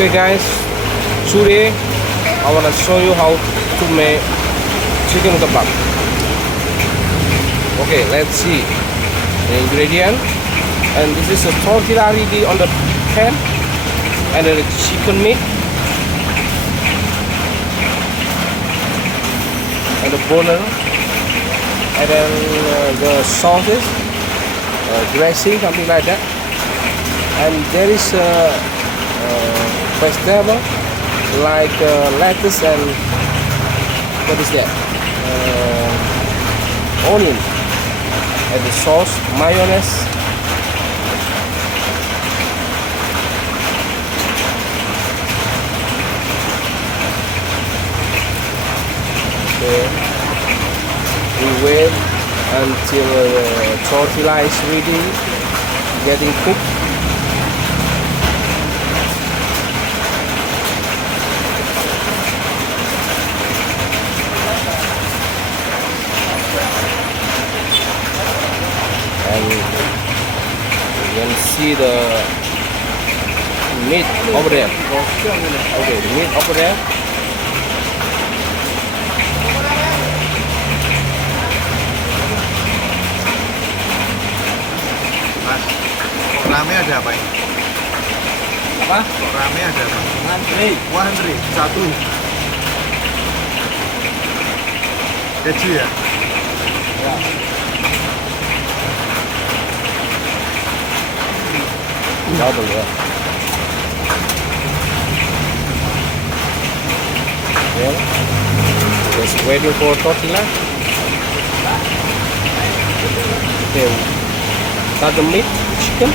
Okay guys, today I want to show you how to make chicken kebab. Okay, let's see the ingredient. And this is a tortilla ready on the pan, and then the chicken meat and the boner, and then the sauces, dressing, something like that. And there is a vegetable like lettuce and what is that? Onion, and the sauce, mayonnaise. Okay. We wait until tortilla is ready, getting cooked. And you can see the meat over there. Okay, the meat over there. Mas, kok rame ada apa ini? Apa? Kok rame ada apa? Antri. Wah, antri, satu. Keju ya? Ya. Double ya. Okay. Just waiting for tortilla. Okay. Start the meat, chicken.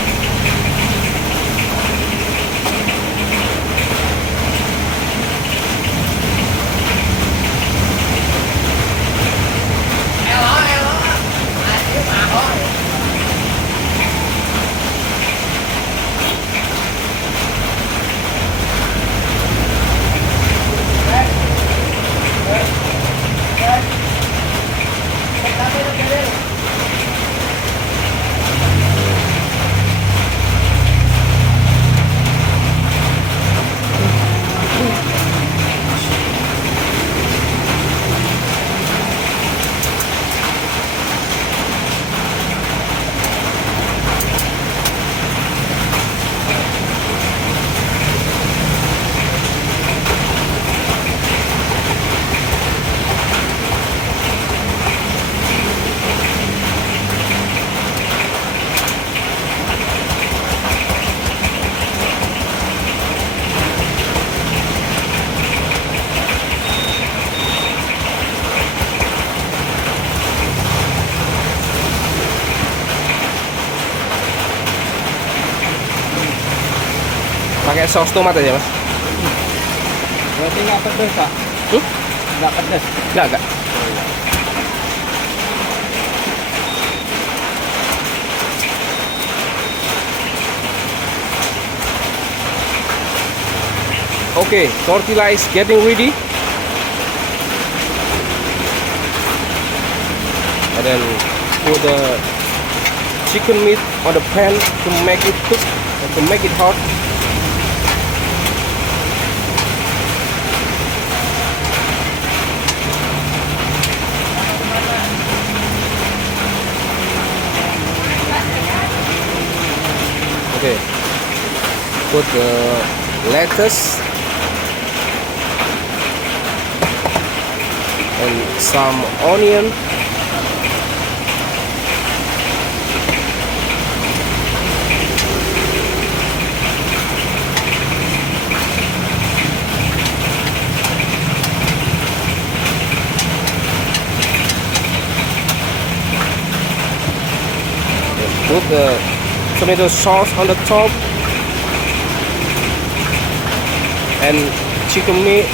Pakai saus tomat aja mas. Berarti nggak pedes pak? Nggak pedes? Enggak. Okay, tortilla is getting ready. And then put the chicken meat on the pan to make it cook, to make it hot. Okay, put the lettuce and some onion. Put the tomato sauce on the top and chicken meat.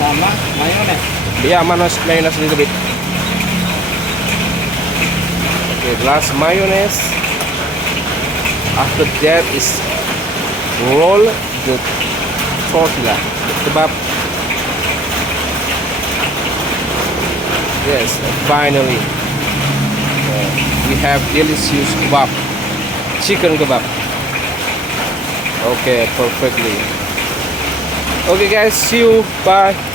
Sama mayones. Yeah, mayonnaise a little bit. Okay, last mayonnaise. After that is roll the tortilla, the kebab. Yes, finally we have delicious kebab, chicken kebab. Okay, perfectly. Okay guys, see you, bye.